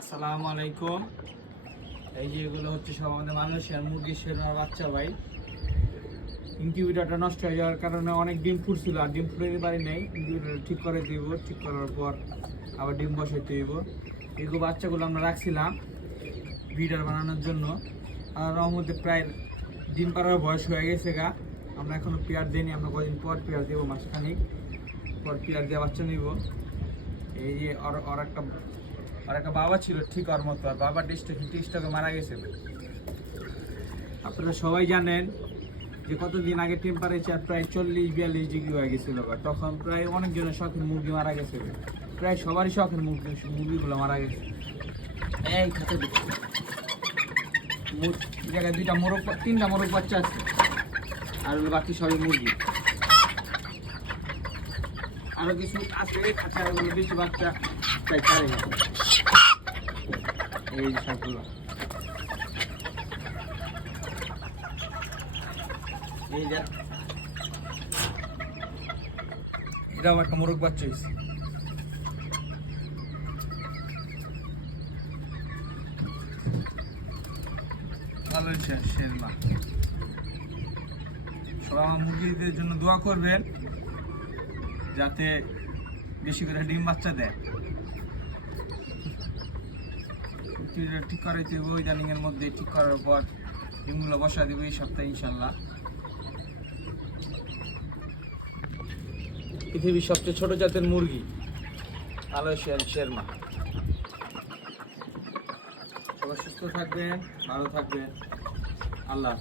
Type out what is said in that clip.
আসসালামু আলাইকুম। এই যে এগুলো হচ্ছে সব আমাদের মানুষের মুরগি সেরার বাচ্চা ভাই। ইনকিউবেটারটা নষ্ট হয়ে যাওয়ার কারণে অনেক ডিম ফুটছিল আর ডিম ফুটে পারি নাই। ইনকিউবেটার ঠিক করে দিব, ঠিক করার পর আবার ডিম বসাইতে দিব এগুলো বাচ্চাগুলো আমরা রাখছিলাম ভিডার বানানোর জন্য। আর রহমতে প্রায় ডিম পাড়ার বয়স হয়ে গেছে গা। আমরা এখনও পেয়ার দিইনি, আমরা কদিন পর পেয়ার দেবো মাসখানিক। পর পেয়ার দিয়ে বাচ্চা নিব। এই যে আর একটা আর একটা বাবা ছিল ঠিক ওর মতো, আর বাবা ডিস্ট্রিক্ট ডিস্ট্রিক্টে মারা গেছে। আপনারা সবাই জানেন যে কতদিন আগে টেম্পারেচার প্রায় চল্লিশ, বিয়াল্লিশ ডিগ্রি হয়ে গেছিল তখন প্রায় অনেকজনের শখের মুরগি মারা গেছে প্রায় সবারই শখের মুরগি মুরগিগুলো মারা গেছে। এই খাতে জায়গায় দুইটা মোরগ তিনটা মোরগ বাচ্চা আছে। আর বাকি সবই মুরগি। আরও কিছু আছে খাঁচা ওগুলো বেশি বাচ্চা তাই ছাড়ে এই সবগুলো। এটা আমার একটা মোরগ বাচ্চা হয়েছে। ভালো হয়েছে শেরমা সবাই মুরগিদের জন্য দোয়া করবেন। যাতে বেশি করে ডিম বাচ্চা দেয়। ঠিক হবে ইদানিং এর মধ্যে ঠিক করার পর ডিমগুলো বসা দেবো এই সপ্তাহে, ইনশাল্লাহ। পৃথিবীর সবচেয়ে ছোট জাতের মুরগি আলোশিয়ান শেরমা। সবাই সুস্থ থাকবেন, ভালো থাকবেন। আল্লাহ।